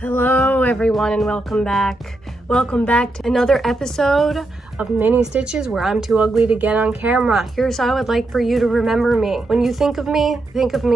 Hello everyone and welcome back. Welcome back to another episode of Mini Stitches where I'm too ugly to get on camera. Here's how I would like for you to remember me. When you think of me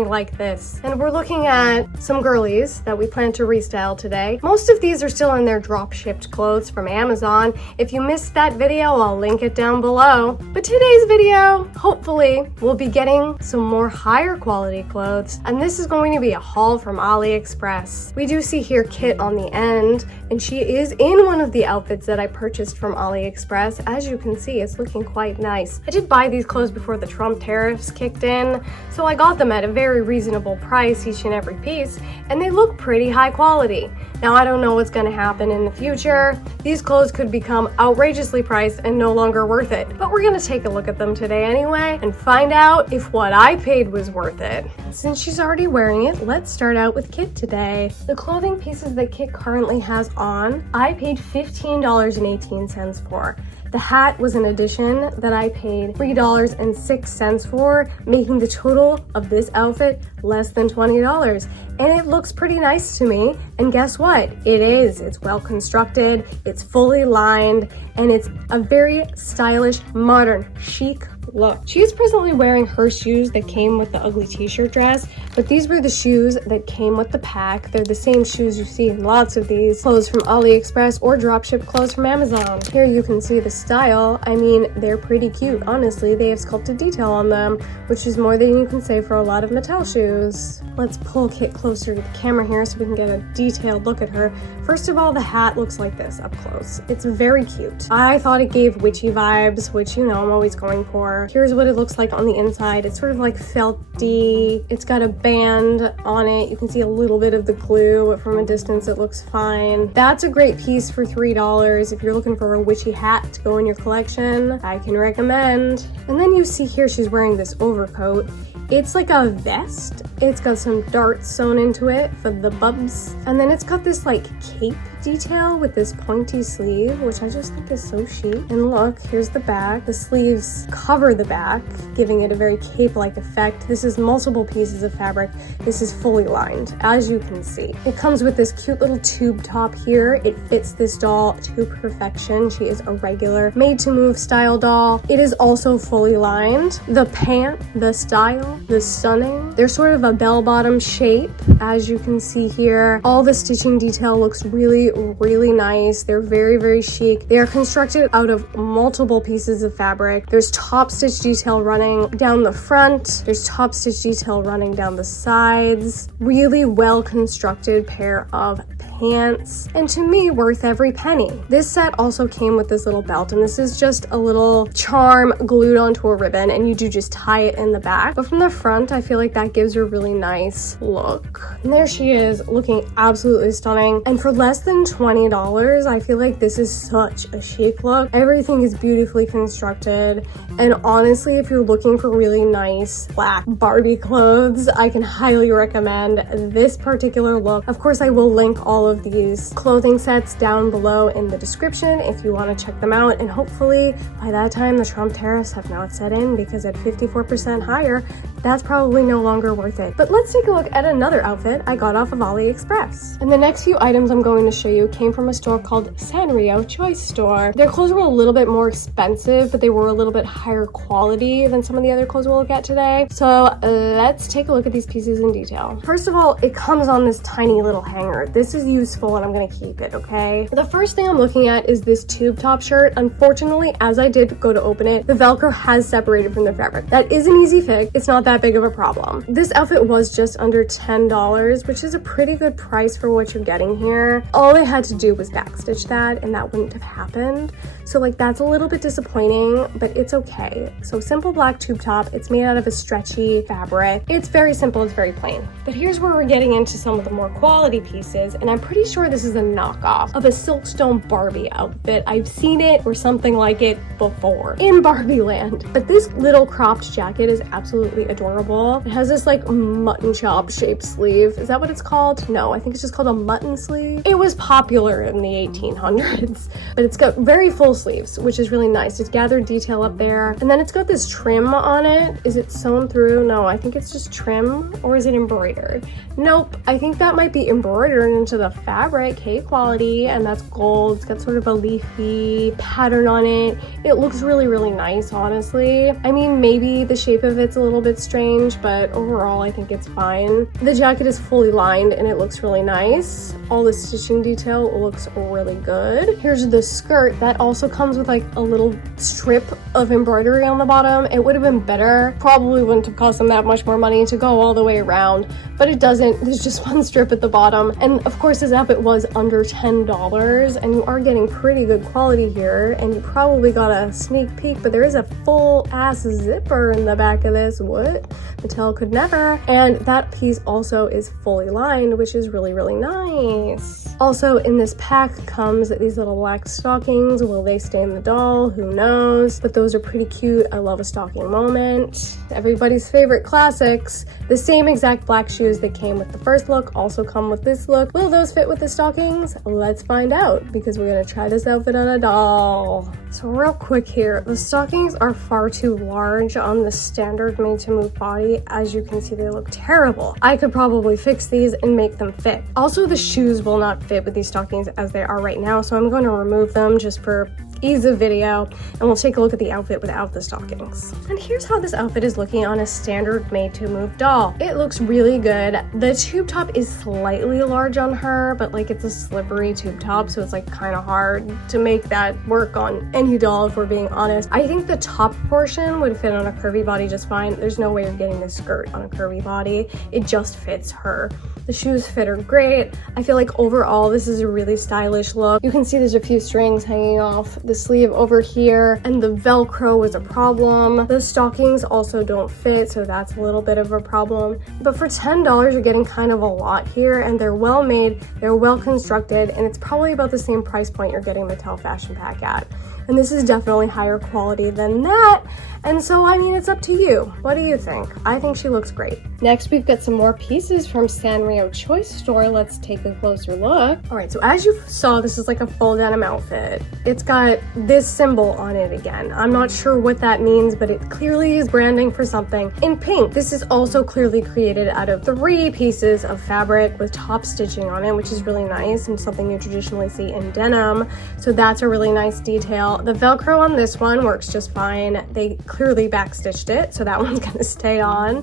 like this. And we're looking at some girlies that we plan to restyle today. Most of these are still in their drop shipped clothes from Amazon. If you missed that video, I'll link it down below. But today's video, hopefully, we'll be getting some more higher quality clothes. And this is going to be a haul from Ali Express. We do see here Kit on the end, and she is in one of the outfits that I purchased from Ali Express. As you can see, it's looking quite nice. I did buy these clothes before the Trump tariffs kicked in, so I got them at a very reasonable price, each and every piece, and they look pretty high quality. Now, I don't know what's going to happen in the future. These clothes could become outrageously priced and no longer worth it, but we're going to take a look at them today anyway and find out if what I paid was worth it. Since she's already wearing it, let's start out with Kit today. The clothing pieces that Kit currently has on, I paid $15.18 for. The hat was an addition that I paid $3.06 for, making the total of this outfit less than $20. And it looks pretty nice to me. And guess what? It is. It's well constructed, it's fully lined, and it's a very stylish, modern, chic look. She is presently wearing her shoes that came with the ugly t-shirt dress, but these were the shoes that came with the pack. They're the same shoes you see in lots of these clothes from Ali Express or dropship clothes from Amazon. Here you can see the style. I mean, they're pretty cute. Honestly, they have sculpted detail on them, which is more than you can say for a lot of Mattel shoes. Let's pull Kit closer to the camera here so we can get a detailed look at her. First of all, the hat looks like this up close. It's very cute. I thought it gave witchy vibes, which you know I'm always going for. Here's what it looks like on the inside. It's sort of like felty. It's got a band on it. You can see a little bit of the glue, but from a distance it looks fine. That's a great piece for $3. If you're looking for a witchy hat to go in your collection, I can recommend. And then you see here she's wearing this overcoat. It's like a vest. It's got some darts sewn into it for the bubs. And then it's got this like cape detail with this pointy sleeve, which I just think is so chic. And look, here's the back. The sleeves cover the back, giving it a very cape-like effect. This is multiple pieces of fabric. This is fully lined, as you can see. It comes with this cute little tube top here. It fits this doll to perfection. She is a regular made-to-move style doll. It is also fully lined. The pant, the style, the stunning. They're sort of a bell-bottom shape, as you can see here. All the stitching detail looks really nice. They're very chic. They are constructed out of multiple pieces of fabric. There's top stitch detail running down the front. There's top stitch detail running down the sides. Really well constructed pair of pants, and to me, worth every penny. This set also came with this little belt, and this is just a little charm glued onto a ribbon, and you do just tie it in the back. But from the front, I feel like that gives her a really nice look. And there she is, looking absolutely stunning. And for less than $20, I feel like this is such a chic look. Everything is beautifully constructed, and honestly, if you're looking for really nice black Barbie clothes, I can highly recommend this particular look. Of course, I will link all of these clothing sets down below in the description if you want to check them out, and hopefully by that time the Trump tariffs have not set in, because at 54% higher, that's probably no longer worth it. But let's take a look at another outfit I got off of Ali Express. And the next few items I'm going to show you came from a store called Sanrio Choice Store. Their clothes were a little bit more expensive, but they were a little bit higher quality than some of the other clothes we'll look at today. So let's take a look at these pieces in detail. First of all, it comes on this tiny little hanger. This is useful and I'm gonna keep it, okay? The first thing I'm looking at is this tube top shirt. Unfortunately, as I did go to open it, the Velcro has separated from the fabric. That is an easy fix. It's not that big of a problem. This outfit was just under $10, which is a pretty good price for what you're getting here. All I had to do was backstitch that, and that wouldn't have happened. So like, that's a little bit disappointing, but it's okay. So simple black tube top. It's made out of a stretchy fabric. It's very simple, it's very plain. But here's where we're getting into some of the more quality pieces, and I'm pretty sure this is a knockoff of a Silkstone Barbie outfit. I've seen it or something like it before in Barbie land. But this little cropped jacket is absolutely adorable. adorable. It has this like mutton chop shaped sleeve. Is that what it's called? No, I think it's just called a mutton sleeve. It was popular in the 1800s, but it's got very full sleeves, which is really nice. It's gathered detail up there. And then it's got this trim on it. Is it sewn through? No, I think it's just trim, or is it embroidered? Nope, I think that might be embroidered into the fabric, hay quality, and that's gold. It's got sort of a leafy pattern on it. It looks really, really nice, honestly. I mean, maybe the shape of it's a little bit strange, but overall I think it's fine. The jacket is fully lined and it looks really nice. All the stitching detail looks really good. Here's the skirt that also comes with like a little strip of embroidery on the bottom. It would have been better. Probably wouldn't have cost them that much more money to go all the way around, but it doesn't. There's just one strip at the bottom. And of course this outfit was under $10 and you are getting pretty good quality here, and you probably got a sneak peek, but there is a full ass zipper in the back of this. What? Mattel could never. And that piece also is fully lined, which is really, really nice. Also in this pack comes these little black stockings. Will they stay in the doll? Who knows? But those are pretty cute. I love a stocking moment. Everybody's favorite classics. The same exact black shoes that came with the first look also come with this look. Will those fit with the stockings? Let's find out, because we're gonna try this outfit on a doll. So real quick here, the stockings are far too large on the standard made to move body. As you can see, they look terrible. I could probably fix these and make them fit. Also, the shoes will not fit with these stockings as they are right now, so I'm going to remove them just for ease of video, and we'll take a look at the outfit without the stockings. And here's how this outfit is looking on a standard made to move doll. It looks really good. The tube top is slightly large on her, but like it's a slippery tube top, so it's like kind of hard to make that work on any doll if we're being honest. I think the top portion would fit on a curvy body just fine. There's no way you're getting this skirt on a curvy body. It just fits her. The shoes fit her great. I feel like overall this is a really stylish look. You can see there's a few strings hanging off the sleeve over here, and the Velcro was a problem. The stockings also don't fit, so that's a little bit of a problem. But for $10, you're getting kind of a lot here, and they're well made, they're well constructed, and it's probably about the same price point you're getting Mattel Fashion Pack at. And this is definitely higher quality than that. And so, I mean, it's up to you. What do you think? I think she looks great. Next, we've got some more pieces from Sanrio Choice Store. Let's take a closer look. All right, so as you saw, this is like a full denim outfit. It's got this symbol on it again. I'm not sure what that means, but it clearly is branding for something. In pink, this is also clearly created out of 3 pieces of fabric with top stitching on it, which is really nice and something you traditionally see in denim. So that's a really nice detail. The Velcro on this one works just fine. They clearly backstitched it, so that one's gonna stay on.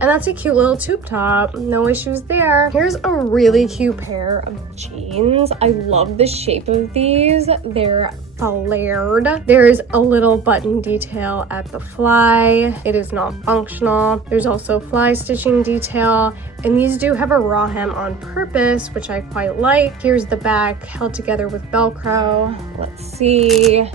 And that's a cute little tube top. No issues there. Here's a really cute pair of jeans. I love the shape of these. They're flared. There's a little button detail at the fly. It is not functional. There's also fly stitching detail, and these do have a raw hem on purpose, which I quite like. Here's the back held together with Velcro. Let's see.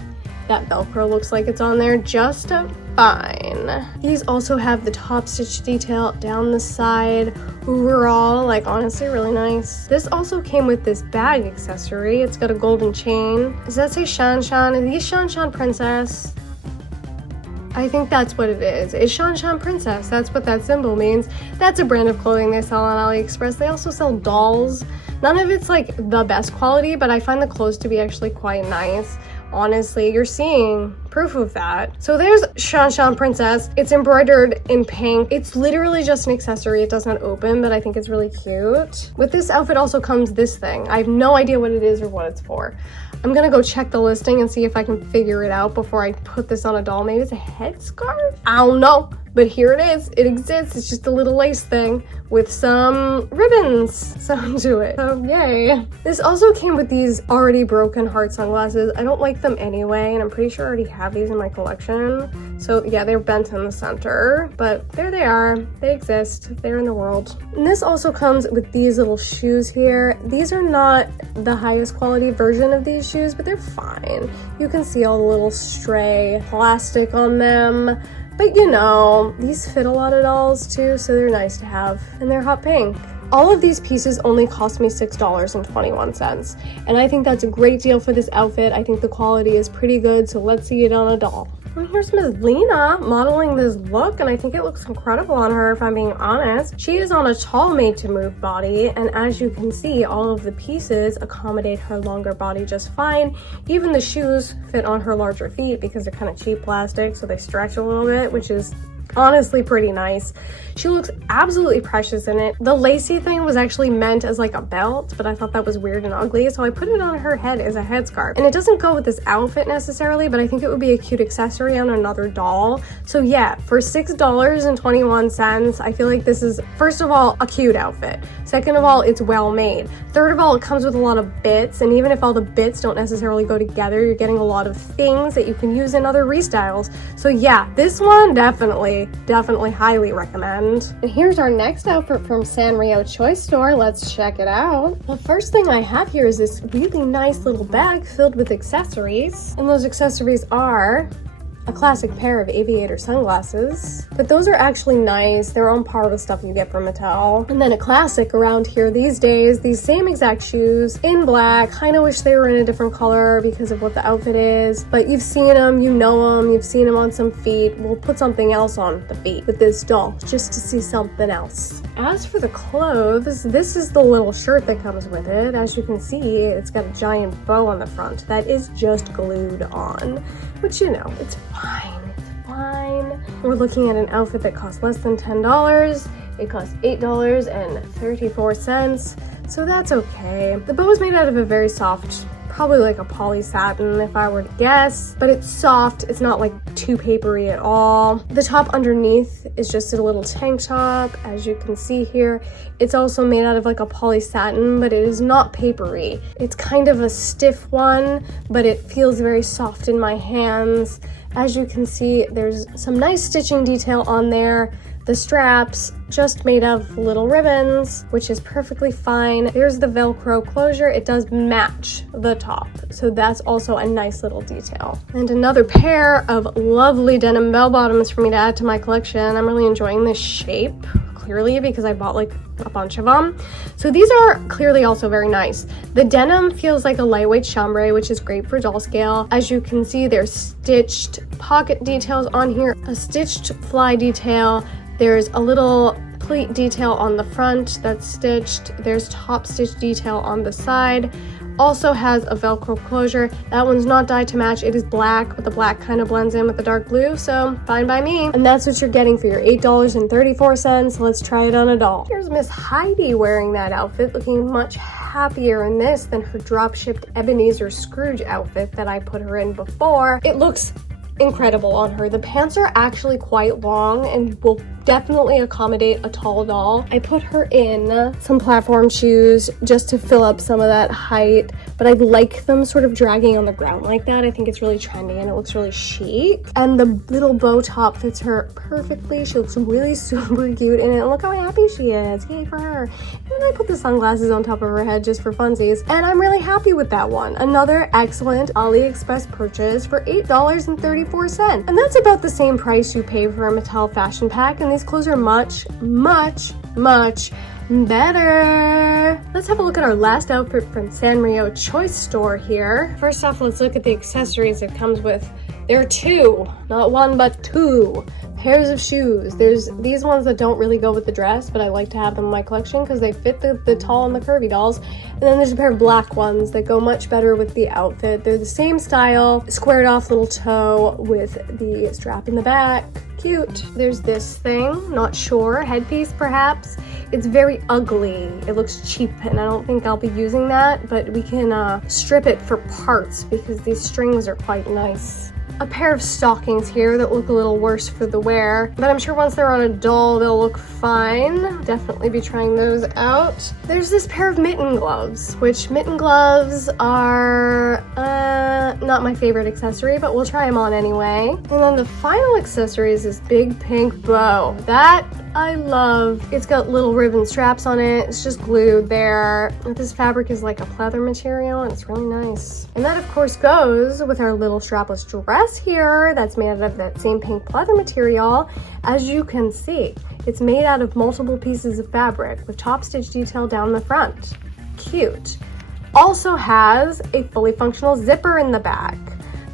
That Velcro looks like it's on there just fine. These also have the top stitch detail down the side. Overall, like honestly, really nice. This also came with this bag accessory. It's got a golden chain. Does that say Shan Shan? Are these Shan Shan Princess? I think that's what it is. It's Shan Shan Princess. That's what that symbol means. That's a brand of clothing they sell on Ali Express. They also sell dolls. None of it's like the best quality, but I find the clothes to be actually quite nice. Honestly, you're seeing proof of that. So there's Shan Shan Princess. It's embroidered in pink. It's literally just an accessory. It does not open, but I think it's really cute. With this outfit also comes this thing. I have no idea what it is or what it's for. I'm gonna go check the listing and see if I can figure it out before I put this on a doll. Maybe it's a headscarf? I don't know. But here it is. It exists. It's just a little lace thing with some ribbons sewn to it. So yay. This also came with these already broken heart sunglasses. I don't like them anyway, and I'm pretty sure I already have these in my collection. So yeah, they're bent in the center, but there they are. They exist. They're in the world. And this also comes with these little shoes here. These are not the highest quality version of these shoes, but they're fine. You can see all the little stray plastic on them. But you know, these fit a lot of dolls too, so they're nice to have. And they're hot pink. All of these pieces only cost me $6.21. And I think that's a great deal for this outfit. I think the quality is pretty good, so let's see it on a doll. And here's Miss Lena modeling this look, and I think it looks incredible on her, if I'm being honest. She is on a tall made-to-move body, and as you can see, all of the pieces accommodate her longer body just fine. Even the shoes fit on her larger feet because they're kind of cheap plastic, so they stretch a little bit, which is honestly pretty nice. She looks absolutely precious in it. The lacy thing was actually meant as like a belt, but I thought that was weird and ugly, so I put it on her head as a headscarf. And it doesn't go with this outfit necessarily, but I think it would be a cute accessory on another doll. So yeah, for $6.21, I feel like this is, first of all, a cute outfit. Second of all, it's well made. Third of all, it comes with a lot of bits, and even if all the bits don't necessarily go together, you're getting a lot of things that you can use in other restyles. So yeah, this one definitely highly recommend. And here's our next outfit from Sanrio Choice Store. Let's check it out. The first thing I have here is this really nice little bag filled with accessories. And those accessories are a classic pair of aviator sunglasses, but those are actually nice. They're on par with stuff you get from Mattel. And then a classic around here these days, these same exact shoes in black. Kind of wish they were in a different color because of what the outfit is, but you've seen them, you know them, you've seen them on some feet. We'll put something else on the feet with this doll just to see something else. As for the clothes, this is the little shirt that comes with it. As you can see, it's got a giant bow on the front that is just glued on, which, you know, it's fine. It's fine. We're looking at an outfit that costs less than $10. It costs $8.34, so that's okay. The bow is made out of a very soft, probably like a poly satin if I were to guess, but it's soft. It's not like too papery at all. The top underneath is just a little tank top, as you can see here. It's also made out of like a poly satin, but it is not papery. It's kind of a stiff one, but it feels very soft in my hands. As you can see, there's some nice stitching detail on there. The straps just made of little ribbons, which is perfectly fine. There's the Velcro closure. It does match the top, so that's also a nice little detail. And another pair of lovely denim bell bottoms for me to add to my collection. I'm really enjoying this shape, clearly, because I bought like a bunch of them. So these are clearly also very nice. The denim feels like a lightweight chambray, which is great for doll scale. As you can see, there's stitched pocket details on here, a stitched fly detail. There's a little pleat detail on the front that's stitched. There's top stitch detail on the side. Also has a Velcro closure. That one's not dyed to match. It is black, but the black kind of blends in with the dark blue, so fine by me. And that's what you're getting for your $8.34. Let's try it on a doll. Here's Miss Heidi wearing that outfit, looking much happier in this than her drop-shipped Ebenezer Scrooge outfit that I put her in before. It looks incredible on her. The pants are actually quite long and will definitely accommodate a tall doll. I put her in some platform shoes just to fill up some of that height, but I like them sort of dragging on the ground like that. I think it's really trendy and it looks really chic. And the little bow top fits her perfectly. She looks really super cute in it. And look how happy she is. Yay for her. And then I put the sunglasses on top of her head just for funsies, and I'm really happy with that one. Another excellent Ali Express purchase for $8.34. And that's about the same price you pay for a Mattel fashion pack, and these clothes are much better. Let's have a look at our last outfit from Sanrio Choice Store here. First off, let's look at the accessories it comes with. There are two, not one, but two pairs of shoes. There's these ones that don't really go with the dress, but I like to have them in my collection because they fit the tall and the curvy dolls. And then there's a pair of black ones that go much better with the outfit. They're the same style, squared off little toe with the strap in the back. Cute. There's this thing, not sure, headpiece perhaps. It's very ugly. It looks cheap and I don't think I'll be using that, but we can strip it for parts because these strings are quite nice. A pair of stockings here that look a little worse for the wear, but I'm sure once they're on a doll, they'll look fine. Definitely be trying those out. There's this pair of mitten gloves, which mitten gloves are not my favorite accessory, but we'll try them on anyway. And then the final accessory is this big pink bow. That I love. It's got little ribbon straps on it. It's just glued there. This fabric is like a pleather material and it's really nice. And that of course goes with our little strapless dress here that's made out of that same pink pleather material. As you can see, it's made out of multiple pieces of fabric with top stitch detail down the front. Cute. Also has a fully functional zipper in the back.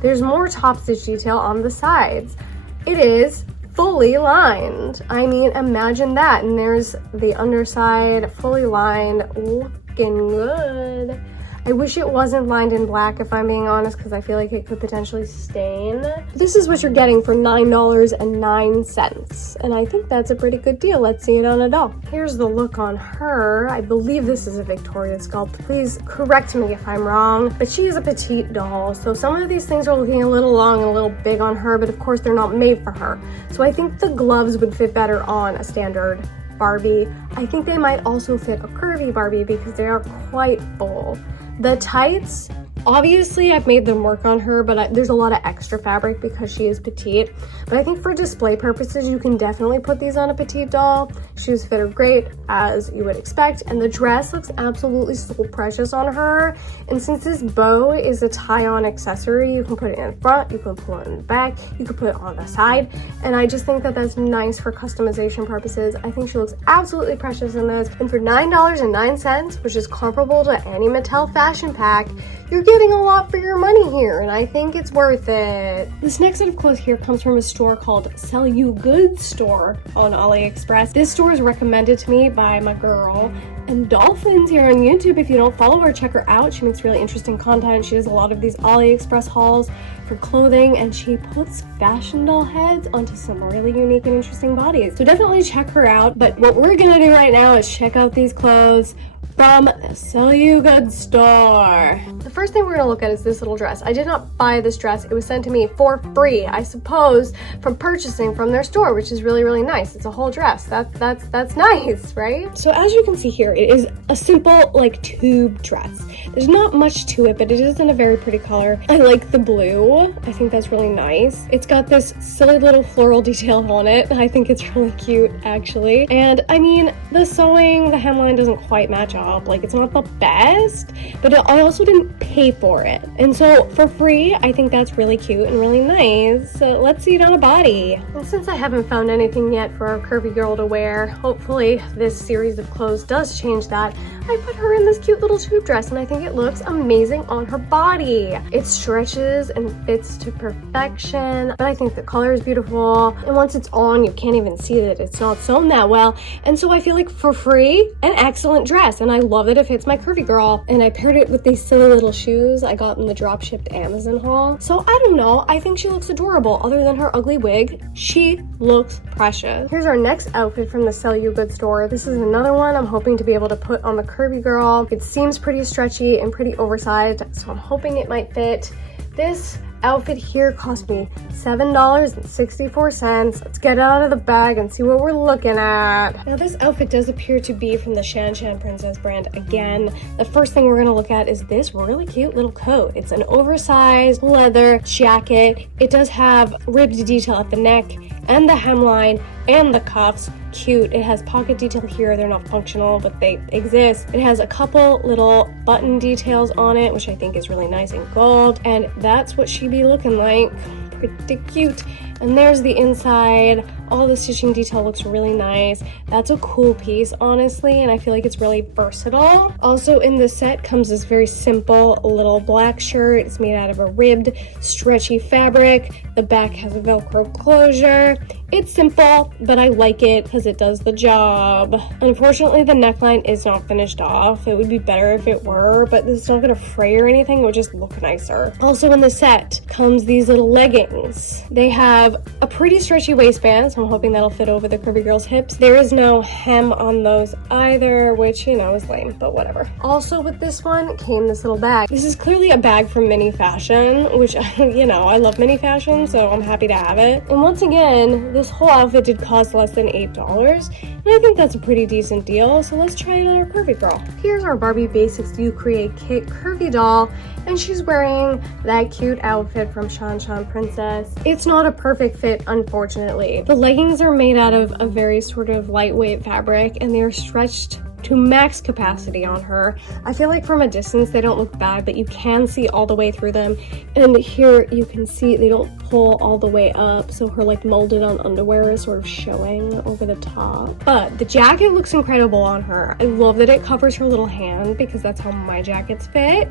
There's more top stitch detail on the sides. It is fully lined. I mean, imagine that. And there's the underside fully lined, looking good. I wish it wasn't lined in black, if I'm being honest, because I feel like it could potentially stain. This is what you're getting for $9.09, and I think that's a pretty good deal. Let's see it on a doll. Here's the look on her. I believe this is a Victoria sculpt. Please correct me if I'm wrong, but she is a petite doll, so some of these things are looking a little long and a little big on her, but of course they're not made for her. So I think the gloves would fit better on a standard Barbie. I think they might also fit a curvy Barbie because they are quite full. The tights, obviously I've made them work on her, but there's a lot of extra fabric because she is petite. But I think for display purposes, you can definitely put these on a petite doll. Shoes fit her great, as you would expect, and the dress looks absolutely so precious on her. And since this bow is a tie-on accessory, you can put it in the front, you can put it in the back, you can put it on the side, and I just think that that's nice for customization purposes. I think she looks absolutely precious in this, and for $9.09, which is comparable to any Mattel fashion pack, you're getting a lot for your money here, and I think it's worth it. This next set of clothes here comes from a store called SellYouGood Store on Ali Express. This store is recommended to me by my girl and Dolphins here on YouTube. If you don't follow her, check her out. She makes really interesting content. She does a lot of these Ali Express hauls for clothing, and she puts fashion doll heads onto some really unique and interesting bodies. So definitely check her out. But what we're gonna do right now is check out these clothes from SellYouGood Store. The first thing we're gonna look at is this little dress. I did not buy this dress. It was sent to me for free, I suppose, from purchasing from their store, which is really, really nice. It's a whole dress. That's nice, right? So as you can see here, it is a simple, like, tube dress. There's not much to it, but it is in a very pretty color. I like the blue. I think that's really nice. It's got this silly little floral detail on it. I think it's really cute, actually. And I mean, the sewing, the hemline doesn't quite match up. Like, it's not the best, but I also didn't pay for it. And so for free, I think that's really cute and really nice. So let's see it on a body. And since I haven't found anything yet for a curvy girl to wear, hopefully this series of clothes does change that. I put her in this cute little tube dress, and I think it looks amazing on her body. It stretches and fits to perfection, but I think the color is beautiful. And once it's on, you can't even see that it's not sewn that well. And so I feel like for free, an excellent dress. And I love that it fits my curvy girl. And I paired it with these silly little shoes I got in the drop shipped Amazon haul. So I don't know, I think she looks adorable. Other than her ugly wig, she looks precious. Here's our next outfit from the SellYouGood store. This is another one I'm hoping to be able to put on the curvy girl. It seems pretty stretchy and pretty oversized, so I'm hoping it might fit. This outfit here cost me $7.64. Let's get it out of the bag and see what we're looking at. Now this outfit does appear to be from the Shan Shan Princess brand again. The first thing we're gonna look at is this really cute little coat. It's an oversized leather jacket. It does have ribbed detail at the neck and the hemline and the cuffs. Cute. It has pocket detail here. They're not functional, but they exist. It has a couple little button details on it, which I think is really nice in gold, and that's what she be looking like. Pretty cute. And there's the inside. All the stitching detail looks really nice. That's a cool piece, honestly, and I feel like it's really versatile. Also in the set comes this very simple little black shirt. It's made out of a ribbed, stretchy fabric. The back has a Velcro closure. It's simple, but I like it because it does the job. Unfortunately, the neckline is not finished off. It would be better if it were, but it's not gonna fray or anything. It would just look nicer. Also in the set comes these little leggings. They have a pretty stretchy waistband, so I'm hoping that'll fit over the curvy girl's hips. There is no hem on those either, which, you know, is lame, but whatever. Also with this one came this little bag. This is clearly a bag from Mini Fashion, which, you know, I love Mini Fashion, so I'm happy to have it. And once again, this whole outfit did cost less than $8, and I think that's a pretty decent deal, so let's try it on our curvy girl. Here's our Barbie Basics You Create Kit curvy doll, and she's wearing that cute outfit from Shan Shan Princess. It's not a perfect fit, unfortunately. The leggings are made out of a very sort of lightweight fabric, and they're stretched to max capacity on her. I feel like from a distance they don't look bad, but you can see all the way through them. And here you can see they don't pull all the way up, so her like molded on underwear is sort of showing over the top. But the jacket looks incredible on her. I love that it covers her little hand because that's how my jackets fit.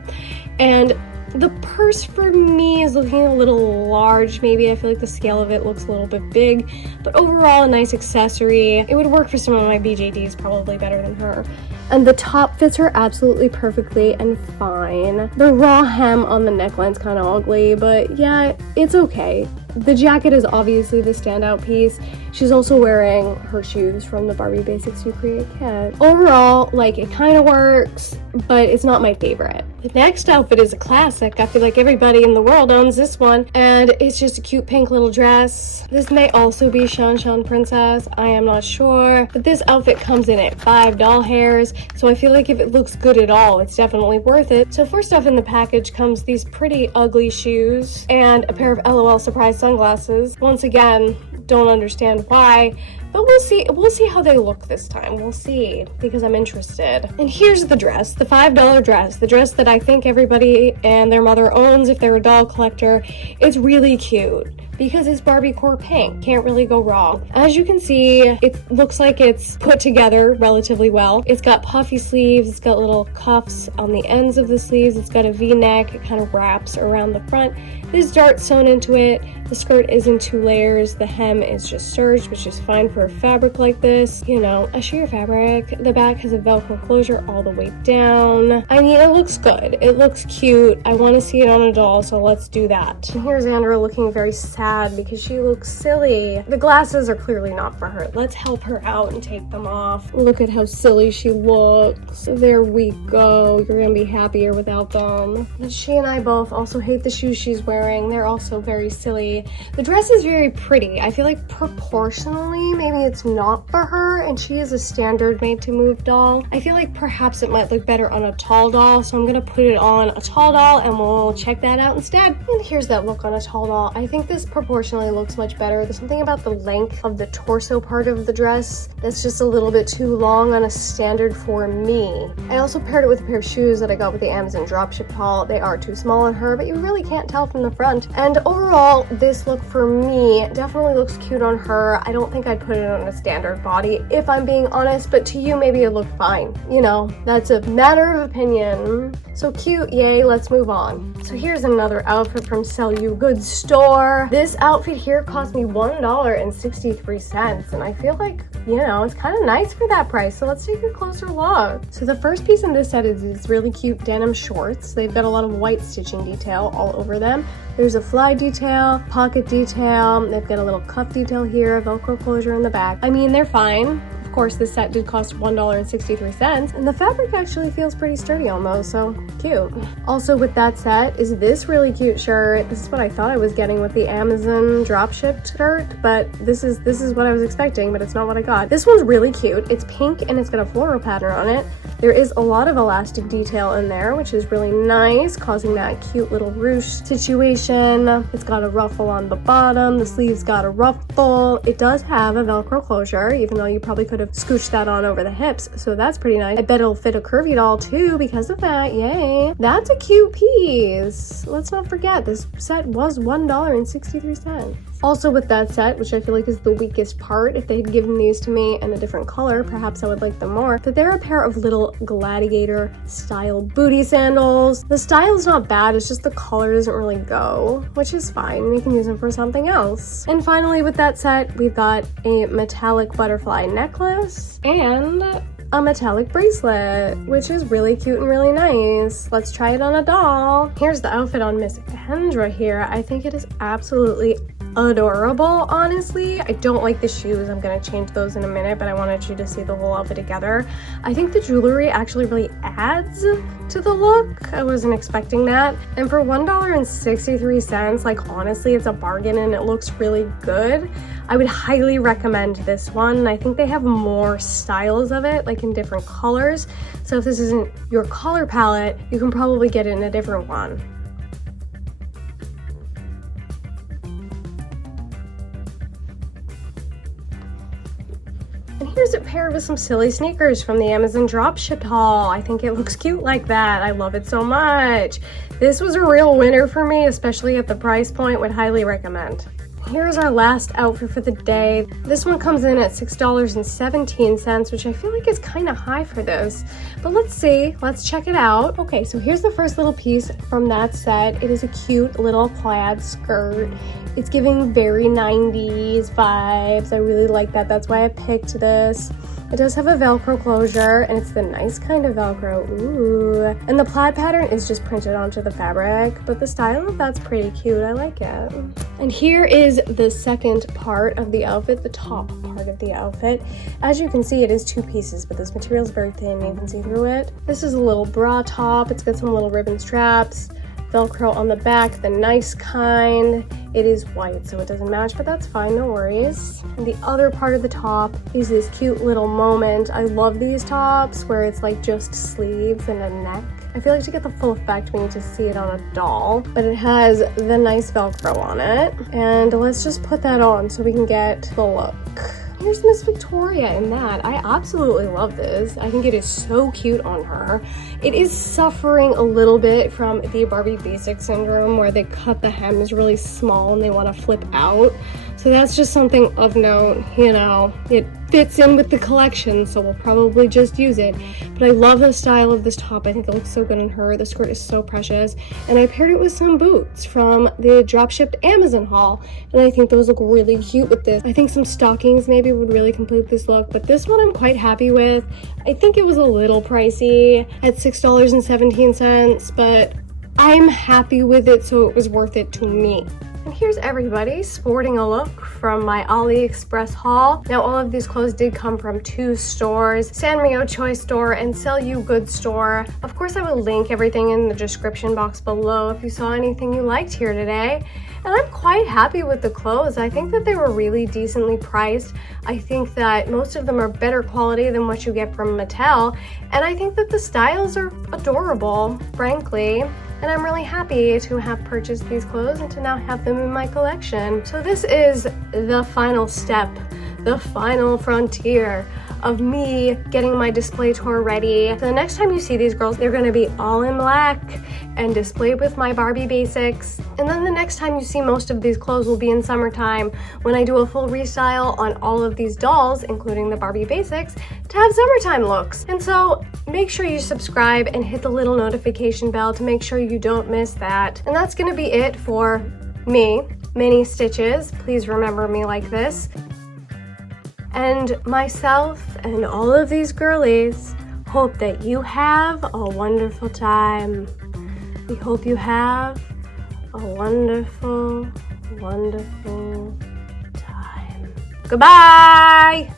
And The purse for me is looking a little large, maybe. I feel like the scale of it looks a little bit big, but overall a nice accessory. It would work for some of my BJDs probably better than her. And the top fits her absolutely perfectly and fine. The raw hem on the neckline's kind of ugly, but yeah, it's okay. The jacket is obviously the standout piece. She's also wearing her shoes from the Barbie Basics You Create kit. Overall, like, it kind of works, but it's not my favorite. The next outfit is a classic. I feel like everybody in the world owns this one, and it's just a cute pink little dress. This may also be Shan Princess, I am not sure, but this outfit comes in at $5 hairs, so I feel like if it looks good at all, it's definitely worth it. So first off in the package comes these pretty ugly shoes and a pair of LOL Surprise sunglasses. Once again, don't understand why, but we'll see how they look this time. We'll see, because I'm interested. And here's the dress, the $5 dress, the dress that I think everybody and their mother owns if they're a doll collector. It's really cute because it's Barbie core pink. Can't really go wrong. As you can see, it looks like it's put together relatively well. It's got puffy sleeves, it's got little cuffs on the ends of the sleeves, it's got a V-neck, it kind of wraps around the front. There's darts sewn into it. The skirt is in 2 layers. The hem is just serged, which is fine for a fabric like this. You know, a sheer fabric. The back has a Velcro closure all the way down. I mean, it looks good. It looks cute. I want to see it on a doll, so let's do that. And here's Andrea looking very sad because she looks silly. The glasses are clearly not for her. Let's help her out and take them off. Look at how silly she looks. There we go. You're gonna be happier without them. But she and I both also hate the shoes she's wearing. They're also very silly. The dress is very pretty. I feel like proportionally, maybe it's not for her, and she is a standard made to move doll. I feel like perhaps it might look better on a tall doll, so I'm gonna put it on a tall doll and we'll check that out instead. And here's that look on a tall doll. I think this proportionally looks much better. There's something about the length of the torso part of the dress that's just a little bit too long on a standard for me. I also paired it with a pair of shoes that I got with the Amazon dropship haul. They are too small on her, but you really can't tell from the front. And overall, this look for me definitely looks cute on her. I don't think I'd put it on a standard body, if I'm being honest, but to you, maybe it looked fine. You know, that's a matter of opinion. So cute, yay, let's move on. So here's another outfit from SellYouGood Store. This outfit here cost me $1.63, and I feel like, you know, it's kind of nice for that price, so let's take a closer look. So the first piece in this set is these really cute denim shorts. They've got a lot of white stitching detail all over them. There's a fly detail, pocket detail, they've got a little cuff detail here, a Velcro closure in the back. I mean, they're fine. Of course, this set did cost $1.63, and the fabric actually feels pretty sturdy on those, so cute. Also with that set is this really cute shirt. This is what I thought I was getting with the Amazon dropshipped shirt, but this is what I was expecting, but it's not what I got. This one's really cute. It's pink and it's got a floral pattern on it. There is a lot of elastic detail in there, which is really nice, causing that cute little ruche situation. It's got a ruffle on the bottom. The sleeve's got a ruffle. It does have a Velcro closure, even though you probably could have scooched that on over the hips, so that's pretty nice. I bet it'll fit a curvy doll too because of that, yay. That's a cute piece. Let's not forget, this set was $1.63. Also with that set, which I feel like is the weakest part, if they had given these to me in a different color, perhaps I would like them more, but they're a pair of little gladiator style booty sandals. The style is not bad, it's just the color doesn't really go, which is fine. We can use them for something else. And finally with that set, we've got a metallic butterfly necklace and a metallic bracelet, which is really cute and really nice. Let's try it on a doll. Here's the outfit on Miss Kendra here. I think it is absolutely adorable, honestly. I don't like the shoes. I'm gonna change those in a minute, but I wanted you to see the whole outfit together. I think the jewelry actually really adds to the look. I wasn't expecting that. And for $1.63, like honestly, it's a bargain and it looks really good. I would highly recommend this one. I think they have more styles of it, like in different colors. So if this isn't your color palette, you can probably get it in a different one. And here's it paired with some silly sneakers from the Amazon dropship haul. I think it looks cute like that. I love it so much. This was a real winner for me, especially at the price point. Would highly recommend. Here's our last outfit for the day. This one comes in at $6.17, which I feel like is kind of high for this. But let's see, let's check it out. Okay, so here's the first little piece from that set. It is a cute little plaid skirt. It's giving very 90s vibes. I really like that. That's why I picked this. It does have a Velcro closure, and it's the nice kind of Velcro. Ooh. And the plaid pattern is just printed onto the fabric, but the style of that's pretty cute. I like it. And here is the second part of the outfit, the top part of the outfit. As you can see, it is two pieces, but this material is very thin. You can see through it. This is a little bra top. It's got some little ribbon straps, Velcro on the back, the nice kind. It is white, so it doesn't match, but that's fine, no worries. And the other part of the top is this cute little moment. I love these tops where it's like just sleeves and a neck. I feel like to get the full effect, we need to see it on a doll, but it has the nice Velcro on it. And let's just put that on so we can get the look. Here's Miss Victoria in that. I absolutely love this. I think it is so cute on her. It is suffering a little bit from the Barbie basic syndrome where they cut the hems really small and they want to flip out. So that's just something of note, you know. It fits in with the collection, so we'll probably just use it. But I love the style of this top. I think it looks so good on her. The skirt is so precious. And I paired it with some boots from the drop-shipped Amazon haul. And I think those look really cute with this. I think some stockings maybe would really complete this look. But this one I'm quite happy with. I think it was a little pricey at $6.17, but I'm happy with it, so it was worth it to me. And here's everybody sporting a look from my Ali Express haul. Now, all of these clothes did come from two stores, Sanrio Choice Store and SellYouGood Store. Of course, I will link everything in the description box below if you saw anything you liked here today. And I'm quite happy with the clothes. I think that they were really decently priced. I think that most of them are better quality than what you get from Mattel. And I think that the styles are adorable, frankly. And I'm really happy to have purchased these clothes and to now have them in my collection. So this is the final step, the final frontier of me getting my display tour ready. So the next time you see these girls, they're gonna be all in black and displayed with my Barbie basics. And then the next time you see most of these clothes will be in summertime when I do a full restyle on all of these dolls, including the Barbie basics, to have summertime looks. And so make sure you subscribe and hit the little notification bell to make sure you don't miss that. And that's gonna be it for me, Mini Stitches. Please remember me like this. And myself and all of these girlies hope that you have a wonderful time. We hope you have a wonderful, wonderful time. Goodbye!